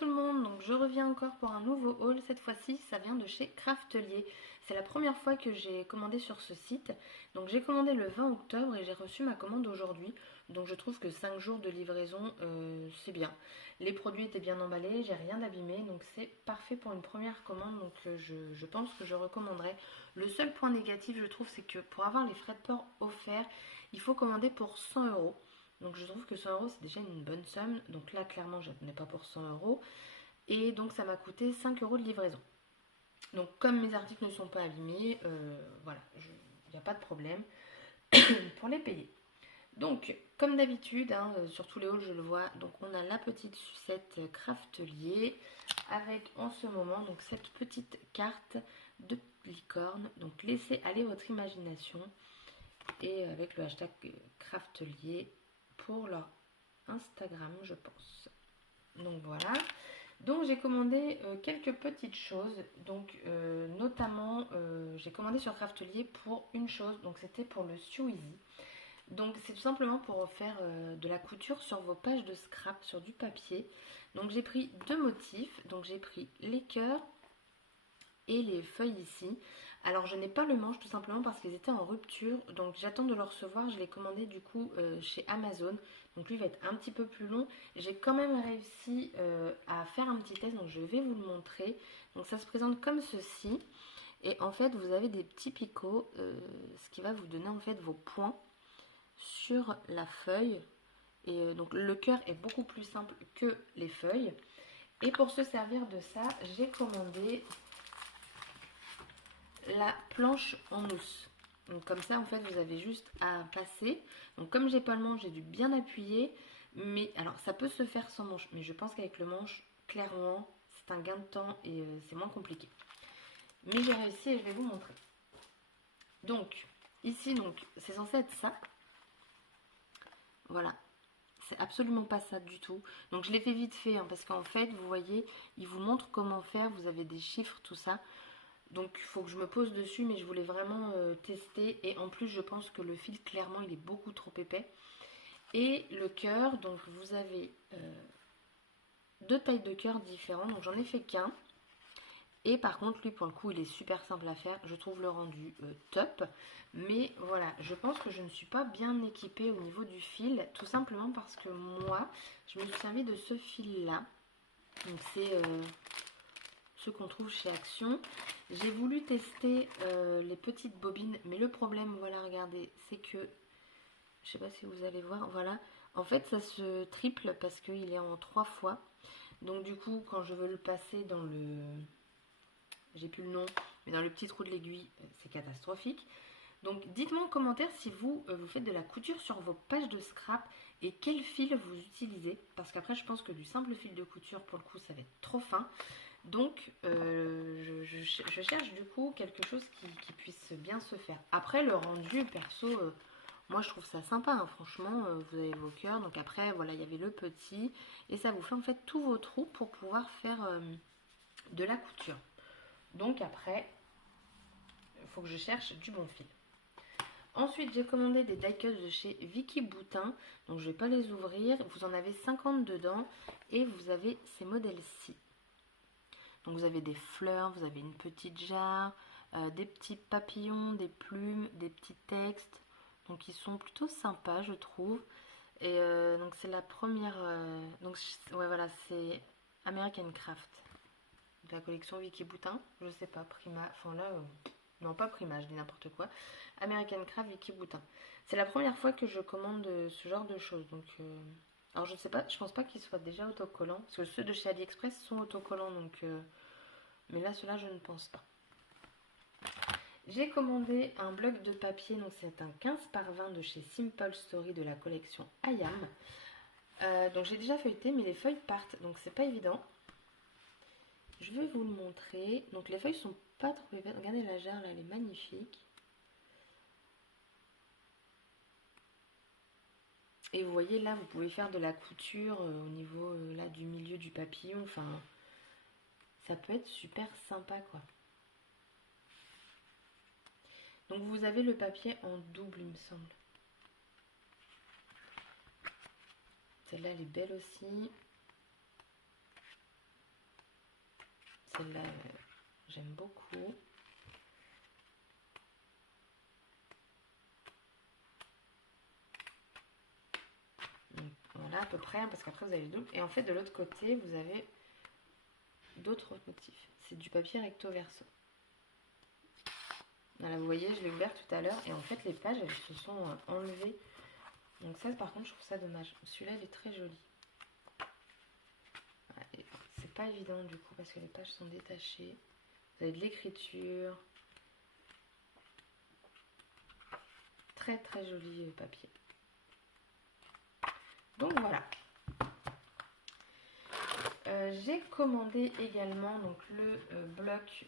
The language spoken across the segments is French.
tout le monde, donc je reviens encore pour un nouveau haul. Cette fois-ci ça vient de chez Craftelier. C'est la première fois que j'ai commandé sur ce site. Donc j'ai commandé le 20 octobre et j'ai reçu ma commande aujourd'hui. Donc je trouve que 5 jours de livraison c'est bien. Les produits étaient bien emballés, j'ai rien d'abîmé, donc c'est parfait pour une première commande. Donc je pense que je recommanderais. Le seul point négatif je trouve, c'est que pour avoir les frais de port offerts, il faut commander pour 100 €. Donc je trouve que 100 € c'est déjà une bonne somme. Donc là clairement je n'ai pas pour 100 €. Et donc ça m'a coûté 5 € de livraison. Donc comme mes articles ne sont pas abîmés, voilà, il n'y a pas de problème pour les payer. Donc comme d'habitude, hein, sur tous les hauls je le vois, donc on a la petite sucette Craftelier avec en ce moment donc cette petite carte de licorne. Donc laissez aller votre imagination et avec le hashtag Craftelier pour leur Instagram je pense. Donc voilà. Donc j'ai commandé quelques petites choses. Donc notamment j'ai commandé sur Craftelier pour une chose. Donc c'était pour le Sew Easy. Donc c'est tout simplement pour faire de la couture sur vos pages de scrap sur du papier. Donc j'ai pris deux motifs. Donc j'ai pris les cœurs et les feuilles ici. Alors je n'ai pas le manche tout simplement parce qu'ils étaient en rupture, donc j'attends de le recevoir. Je l'ai commandé du coup chez Amazon, donc lui va être un petit peu plus long. J'ai quand même réussi à faire un petit test, donc je vais vous le montrer. Donc ça se présente comme ceci, et en fait vous avez des petits picots, ce qui va vous donner en fait vos points sur la feuille. Et donc le cœur est beaucoup plus simple que les feuilles. Et pour se servir de ça, j'ai commandé la planche en mousse. Donc comme ça en fait vous avez juste à passer. Donc comme j'ai pas le manche, j'ai dû bien appuyer. Mais alors ça peut se faire sans manche, mais je pense qu'avec le manche, clairement, c'est un gain de temps et c'est moins compliqué. Mais j'ai réussi et je vais vous montrer. Donc ici donc c'est censé être ça. Voilà. C'est absolument pas ça du tout. Donc je l'ai fait vite fait hein, parce qu'en fait vous voyez, il vous montre comment faire. Vous avez des chiffres, tout ça. Donc il faut que je me pose dessus, mais je voulais vraiment tester. Et en plus je pense que le fil clairement il est beaucoup trop épais. Et le cœur, donc vous avez deux tailles de cœur différentes. Donc j'en ai fait qu'un. Et par contre lui pour le coup il est super simple à faire. Je trouve le rendu top. Mais voilà, je pense que je ne suis pas bien équipée au niveau du fil. Tout simplement parce que moi je me suis servi de ce fil là. Donc c'est ce qu'on trouve chez Action. J'ai voulu tester les petites bobines, mais le problème, voilà, regardez, c'est que, je sais pas si vous allez voir, voilà, en fait ça se triple parce qu'il est en 3 fois. Donc du coup, quand je veux le passer dans le, j'ai plus le nom, mais dans le petit trou de l'aiguille, c'est catastrophique. Donc dites-moi en commentaire si vous, vous faites de la couture sur vos pages de scrap et quel fil vous utilisez. Parce qu'après je pense que du simple fil de couture pour le coup ça va être trop fin. Donc je cherche du coup quelque chose qui puisse bien se faire. Après le rendu perso, moi je trouve ça sympa hein, franchement. Vous avez vos cœurs, donc après voilà il y avait le petit. Et ça vous fait en fait tous vos trous pour pouvoir faire de la couture. Donc après il faut que je cherche du bon fil. Ensuite, j'ai commandé des die-cuts de chez Vicky Boutin. Donc, je ne vais pas les ouvrir. Vous en avez 50 dedans. Et vous avez ces modèles-ci. Donc, vous avez des fleurs, vous avez une petite jarre, des petits papillons, des plumes, des petits textes. Donc, ils sont plutôt sympas, je trouve. Et donc, c'est la première... donc, ouais, voilà, c'est American Craft. De la collection Vicky Boutin. Je sais pas, Prima... Enfin, là... Non, pas Prima, je dis n'importe quoi. American Craft Vicky Boutin. C'est la première fois que je commande ce genre de choses. Donc, alors je sais pas, je pense pas qu'ils soient déjà autocollants. Parce que ceux de chez AliExpress sont autocollants. Donc, mais là, ceux-là, je ne pense pas. J'ai commandé un bloc de papier. Donc, c'est un 15 par 20 de chez Simple Story de la collection IAM. Donc, j'ai déjà feuilleté, mais les feuilles partent. Donc, c'est pas évident. Je vais vous le montrer. Donc, les feuilles sont pas trop épais. Regardez la jarre là, elle est magnifique. Et vous voyez là, vous pouvez faire de la couture au niveau là du milieu du papillon. Enfin, ça peut être super sympa quoi. Donc vous avez le papier en double, il me semble. Celle-là, elle est belle aussi. celle-là, j'aime beaucoup. Donc, voilà à peu près, parce qu'après vous avez le double. Et en fait de l'autre côté vous avez d'autres motifs. C'est du papier recto verso. Voilà, vous voyez, je l'ai ouvert tout à l'heure et en fait les pages elles se sont enlevées. Donc ça par contre je trouve ça dommage. Celui-là il est très joli. Voilà, c'est pas évident du coup parce que les pages sont détachées. Vous avez de l'écriture. Très très joli papier. Donc voilà. J'ai commandé également donc, le bloc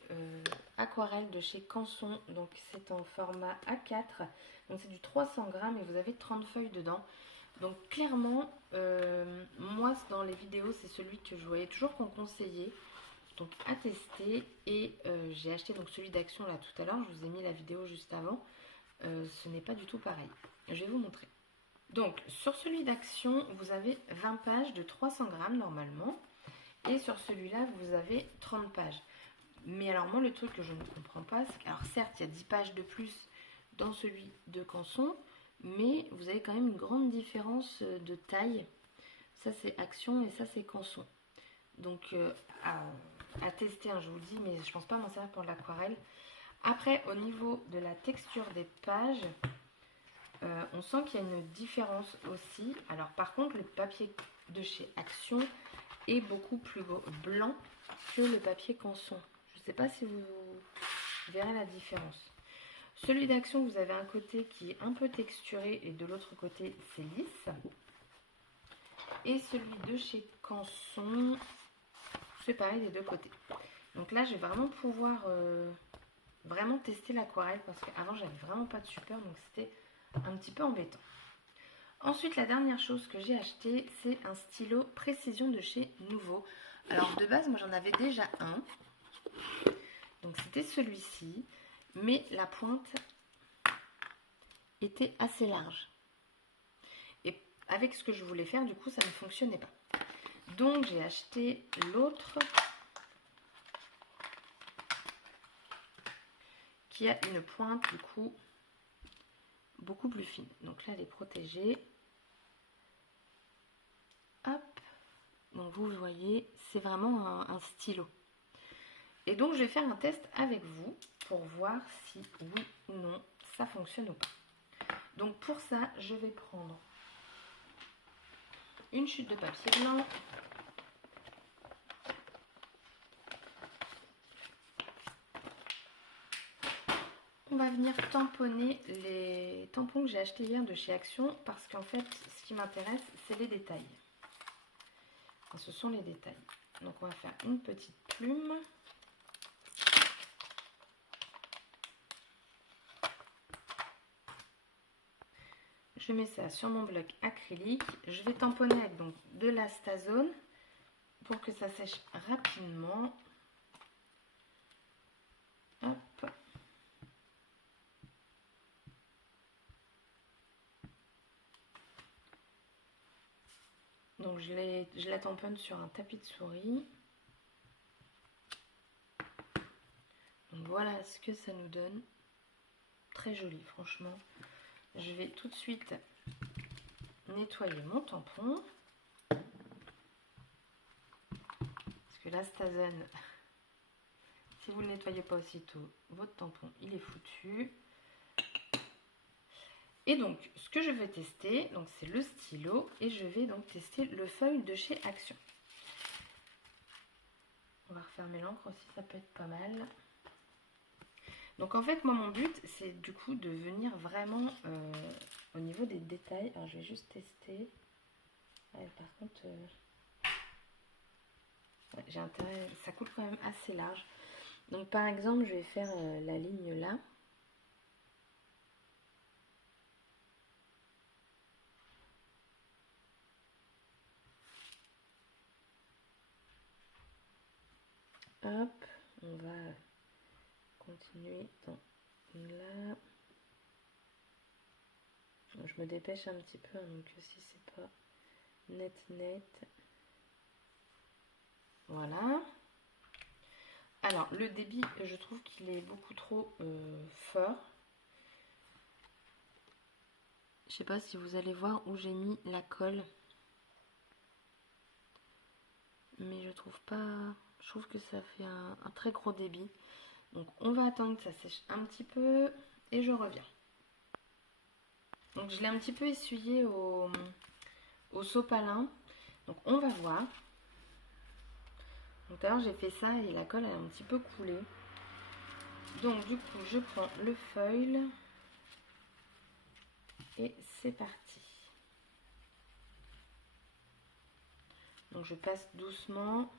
aquarelle de chez Canson. Donc c'est en format A4. Donc c'est du 300 grammes et vous avez 30 feuilles dedans. Donc clairement, moi dans les vidéos c'est celui que je voyais toujours qu'on conseillait. Donc à tester. Et j'ai acheté donc celui d'Action là tout à l'heure. Je vous ai mis la vidéo juste avant. Ce n'est pas du tout pareil. Je vais vous montrer. Donc sur celui d'Action vous avez 20 pages de 300 grammes normalement. Et sur celui-là, vous avez 30 pages. Mais alors moi, le truc que je ne comprends pas, c'est que, alors certes, il y a 10 pages de plus dans celui de Canson, mais vous avez quand même une grande différence de taille. Ça, c'est Action et ça, c'est Canson. Donc, à tester, hein, je vous le dis, mais je ne pense pas m'en servir pour de l'aquarelle. Après, au niveau de la texture des pages, on sent qu'il y a une différence aussi. Alors, par contre, le papier de chez Action est beaucoup plus blanc que le papier Canson. Je ne sais pas si vous verrez la différence. Celui d'Action, vous avez un côté qui est un peu texturé et de l'autre côté, c'est lisse. Et celui de chez Canson, c'est pareil des deux côtés. Donc là, je vais vraiment pouvoir vraiment tester l'aquarelle parce qu'avant, j'avais vraiment pas de support, donc c'était un petit peu embêtant. Ensuite, la dernière chose que j'ai acheté, c'est un stylo Précision de chez Nouveau. Alors, de base, moi, j'en avais déjà un. Donc, c'était celui-ci. Mais la pointe était assez large. Et avec ce que je voulais faire, du coup, ça ne fonctionnait pas. Donc, j'ai acheté l'autre qui a une pointe, du coup, beaucoup plus fine. Donc là, elle est protégée. Hop. Donc vous voyez, c'est vraiment un stylo. Et donc je vais faire un test avec vous pour voir si oui ou non ça fonctionne ou pas. Donc pour ça, je vais prendre une chute de papier blanc. On va venir tamponner les tampons que j'ai achetés hier de chez Action parce qu'en fait, ce qui m'intéresse, c'est les détails. Enfin, ce sont les détails. Donc on va faire une petite plume. Je mets ça sur mon bloc acrylique. Je vais tamponner avec donc de l'Astazone pour que ça sèche rapidement. Hop. Donc je la tamponne sur un tapis de souris. Donc voilà ce que ça nous donne. Très joli franchement. Je vais tout de suite nettoyer mon tampon. Parce que l'Astazone, si vous ne le nettoyez pas aussitôt, votre tampon il est foutu. Et donc ce que je vais tester, donc c'est le stylo et je vais donc tester le feuille de chez Action. On va refermer l'encre aussi, ça peut être pas mal. Donc en fait moi mon but c'est du coup de venir vraiment au niveau des détails. Alors je vais juste tester. Ouais, par contre ouais, j'ai intérêt, ça coule quand même assez large. Donc par exemple je vais faire la ligne là. Hop, on va continuer dans là. Je me dépêche un petit peu, donc si c'est pas net. Voilà. Alors, le débit, je trouve qu'il est beaucoup trop fort. Je sais pas si vous allez voir où j'ai mis la colle. Mais je trouve pas... Je trouve que ça fait un très gros débit. Donc on va attendre que ça sèche un petit peu et je reviens. Donc je l'ai un petit peu essuyé au sopalin. Donc on va voir. Donc d'ailleurs j'ai fait ça et la colle a un petit peu coulé. Donc du coup je prends le foil et c'est parti. Donc je passe doucement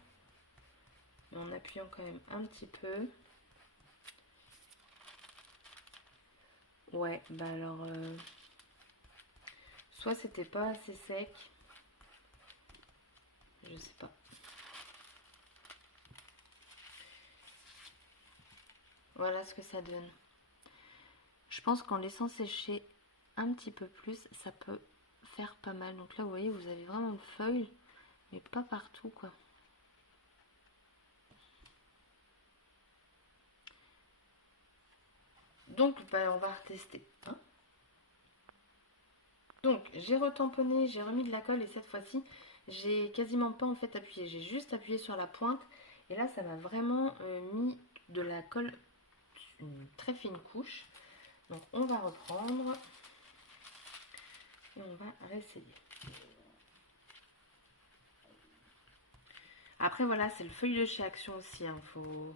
mais en appuyant quand même un petit peu. Ouais, bah alors soit c'était pas assez sec, je sais pas. Voilà ce que ça donne. Je pense qu'en laissant sécher un petit peu plus, ça peut faire pas mal. Donc là, vous voyez, vous avez vraiment une feuille, mais pas partout, quoi. Donc, bah, on va retester. Hein. Donc, j'ai retamponné, j'ai remis de la colle et cette fois-ci, j'ai quasiment pas en fait appuyé. J'ai juste appuyé sur la pointe et là, ça m'a vraiment mis de la colle, une très fine couche. Donc, on va reprendre et on va réessayer. Après, voilà, c'est le feuille de chez Action aussi. Hein. Faut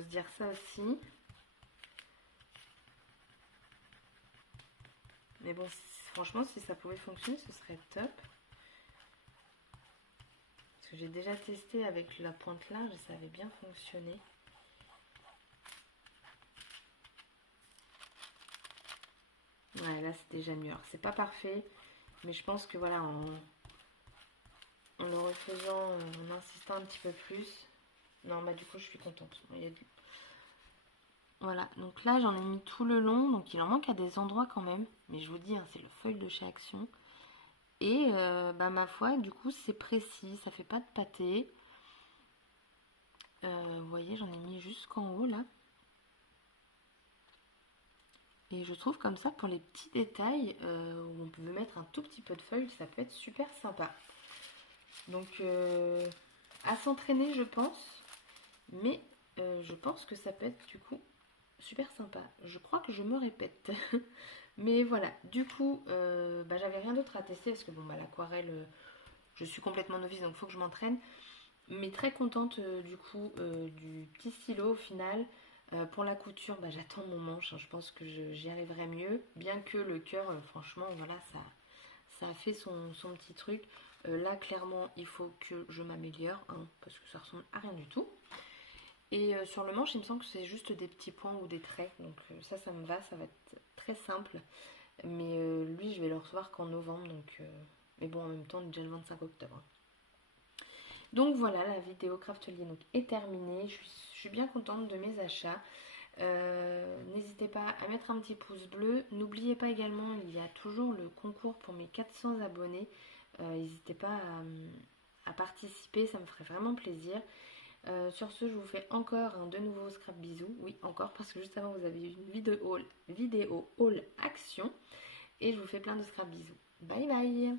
se dire ça aussi. Mais bon, franchement, si ça pouvait fonctionner, ce serait top. Parce que j'ai déjà testé avec la pointe large et ça avait bien fonctionné. Ouais, là, c'est déjà mieux. Alors, c'est pas parfait, mais je pense que voilà, en le refaisant, en insistant un petit peu plus. Non, bah du coup, je suis contente. Il y a du... Voilà, donc là, j'en ai mis tout le long. Donc, il en manque à des endroits quand même. Mais je vous dis, hein, c'est le feuille de chez Action. Et bah, ma foi, du coup, c'est précis. Ça fait pas de pâté. Vous voyez, j'en ai mis jusqu'en haut, là. Et je trouve comme ça, pour les petits détails, où on peut mettre un tout petit peu de feuilles, ça peut être super sympa. Donc, à s'entraîner, je pense. Mais je pense que ça peut être, du coup, super sympa. Je crois que je me répète. Mais voilà, du coup, bah, j'avais rien d'autre à tester. Parce que, bon, bah, l'aquarelle, je suis complètement novice, donc il faut que je m'entraîne. Mais très contente, du coup, du petit stylo au final. Pour la couture, bah, j'attends mon manche, hein, je pense que j'y arriverai mieux. Bien que le cœur, franchement, voilà, ça a fait son petit truc. Là, clairement, il faut que je m'améliore, hein, parce que ça ressemble à rien du tout. Et sur le manche, il me semble que c'est juste des petits points ou des traits. Donc ça me va, ça va être très simple. Mais lui, je vais le recevoir qu'en novembre. Donc, mais bon, en même temps, on est déjà le 25 octobre. Donc voilà, la vidéo Craftelier donc, est terminée. Je suis bien contente de mes achats. N'hésitez pas à mettre un petit pouce bleu. N'oubliez pas également, il y a toujours le concours pour mes 400 abonnés. N'hésitez pas à participer, ça me ferait vraiment plaisir. Sur ce, je vous fais encore un de nouveau scrap bisous. Oui, encore, parce que juste avant, vous avez eu une vidéo haul action. Et je vous fais plein de scrap bisous. Bye bye!